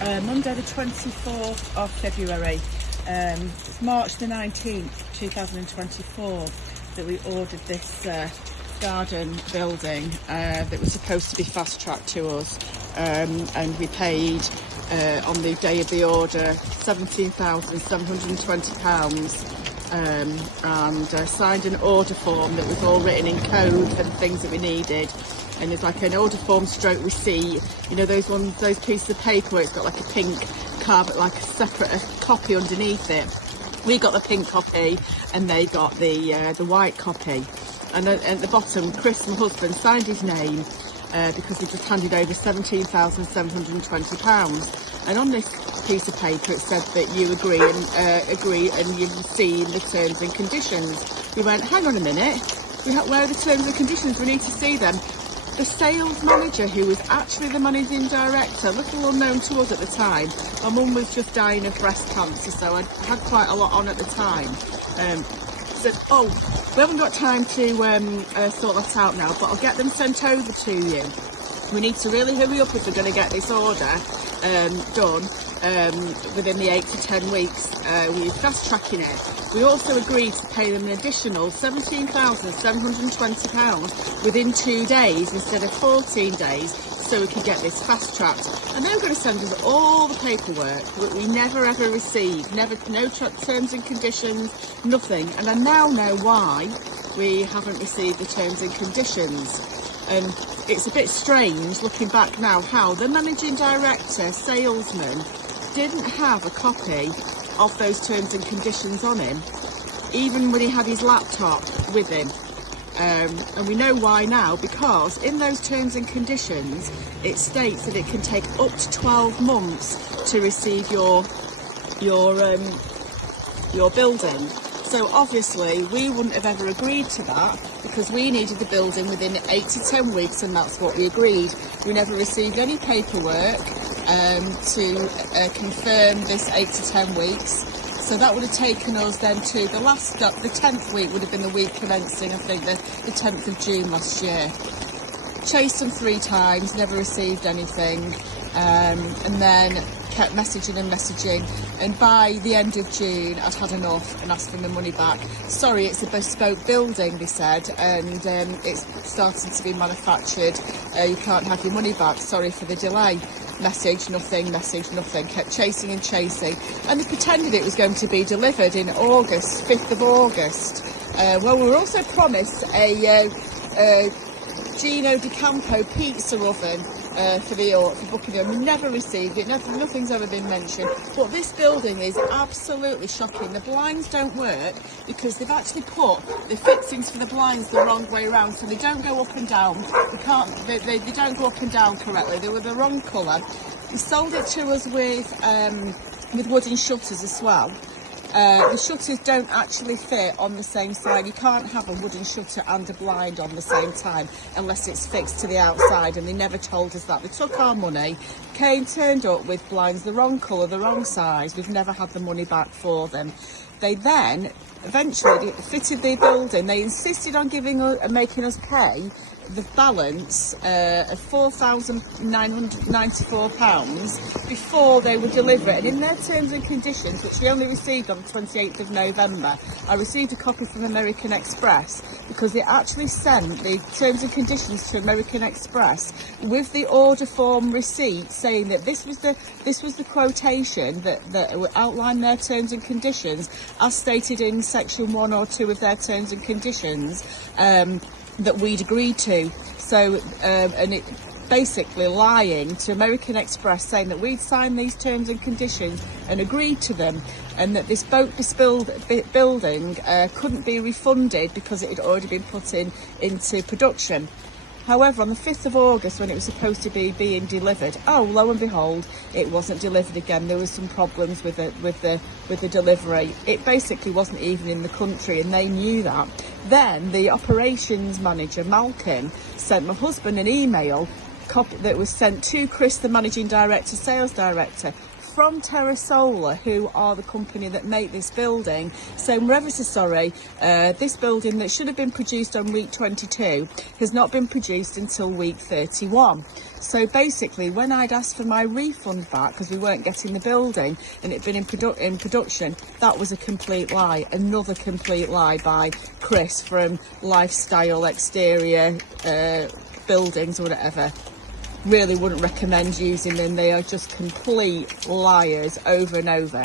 Monday the 24th of February. It's March the 19th 2024 that we ordered this garden building that was supposed to be fast tracked to us, and we paid on the day of the order £17,720, and signed an order form that was all written in code for the things that we needed. And there's like an order form stroke receipt, you know, those pieces of paper where it's got like a pink card, like a separate copy underneath it. We got the pink copy and they got the white copy. And at the bottom, Cris, my husband, signed his name because he just handed over £17,720. And on this piece of paper it said that you agree and you've seen the terms and conditions. We went, hang on a minute, where are the terms and conditions? We need to see them. The sales manager, who was actually the managing director, little unknown to us at the time, my mum was just dying of breast cancer, so I had quite a lot on at the time, said, oh, we haven't got time to sort that out now, but I'll get them sent over to you. We need to really hurry up if we're going to get this order done within the 8 to 10 weeks. We're fast tracking it. We also agreed to pay them an additional £17,720 within 2 days instead of 14 days, so we could get this fast tracked. And they were going to send us all the paperwork that we never ever received, no terms and conditions, nothing. And I now know why we haven't received the terms and conditions. And it's a bit strange looking back now how the managing director, salesman, didn't have a copy of those terms and conditions on him, even when he had his laptop with him. And we know why now, because in those terms and conditions it states that it can take up to 12 months to receive your building. So obviously we wouldn't have ever agreed to that because we needed the building within 8 to 10 weeks, and that's what we agreed. We never received any paperwork to confirm this 8 to 10 weeks. So that would have taken us then to the 10th week would have been the week commencing, I think, the 10th of June last year. Chased them 3 times, never received anything, and then kept messaging and messaging, and by the end of June I'd had enough and asked for my money back. Sorry, it's a bespoke building, they said, and it's starting to be manufactured. You can't have your money back, sorry for the delay. Message, nothing, kept chasing and chasing, and they pretended it was going to be delivered in August, 5th of August. Well, we were also promised a Gino Di Campo pizza oven for booking them. We never received it, nothing's ever been mentioned. But this building is absolutely shocking. The blinds don't work because they've actually put the fixings for the blinds the wrong way around, so they don't go up and down. They don't go up and down correctly. They were the wrong colour. He sold it to us with wooden shutters as well. The shutters don't actually fit on the same side. You can't have a wooden shutter and a blind on the same time unless it's fixed to the outside, and they never told us that. They took our money, turned up with blinds the wrong colour, the wrong size. We've never had the money back for them. They then eventually fitted the building. They insisted on making us pay the balance of £4,994 before they would deliver it. And in their terms and conditions, which we only received on the 28th of November, I received a copy from American Express because they actually sent the terms and conditions to American Express with the order form receipt saying that this was the quotation that outlined their terms and conditions as stated in section 1 or 2 of their terms and conditions that we'd agreed to. So and it basically lying to American Express, saying that we'd signed these terms and conditions and agreed to them, and that this building couldn't be refunded because it had already been put into production. However, on the 5th of August, when it was supposed to be being delivered, oh, lo and behold, it wasn't delivered again. There was some problems with the delivery. It basically wasn't even in the country, and they knew that. Then the operations manager, Malcolm, sent my husband an email that was sent to Cris, the managing director, sales director, from Terra Solar, who are the company that make this building. So we're ever so sorry, this building that should have been produced on week 22 has not been produced until week 31. So basically, when I'd asked for my refund back because we weren't getting the building and it'd been in production, that was a complete lie. Another complete lie by Cris from Lifestyle Exterior Buildings or whatever. Really wouldn't recommend using them. They are just complete liars over and over.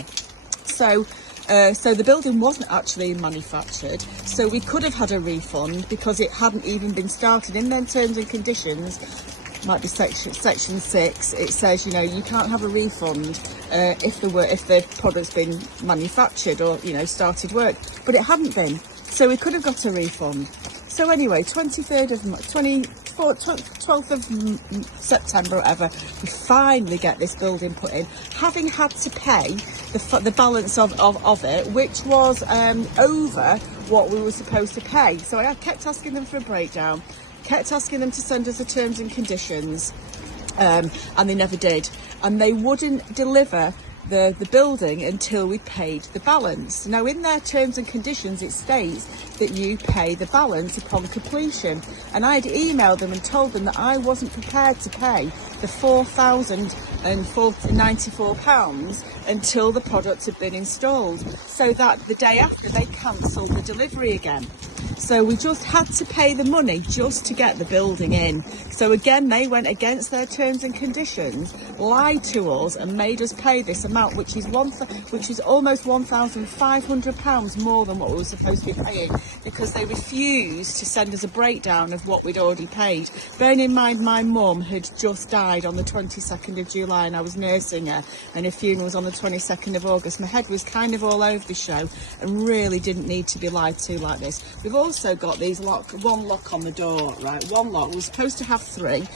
So the building wasn't actually manufactured, so we could have had a refund because it hadn't even been started. In their terms and conditions, might be section 6, it says, you know, you can't have a refund if the product's been manufactured or, you know, started work, but it hadn't been, so we could have got a refund. So anyway, 12th of September, whatever, we finally get this building put in, having had to pay the balance of it, which was over what we were supposed to pay. So I kept asking them for a breakdown, kept asking them to send us the terms and conditions, and they never did. And they wouldn't deliver the building until we paid the balance. Now, in their terms and conditions, it states that you pay the balance upon completion. And I'd emailed them and told them that I wasn't prepared to pay the £4,094 until the product had been installed, so that the day after they cancelled the delivery again. So we just had to pay the money just to get the building in. So again, they went against their terms and conditions, lied to us and made us pay this amount, which is almost £1,500 more than what we were supposed to be paying, because they refused to send us a breakdown of what we'd already paid. Bearing in mind, my mum had just died on the 22nd of July and I was nursing her, and her funeral was on the 22nd of August. My head was kind of all over the show and really didn't need to be lied to like this. We've also got these one lock on the door, right? One lock. We're supposed to have 3.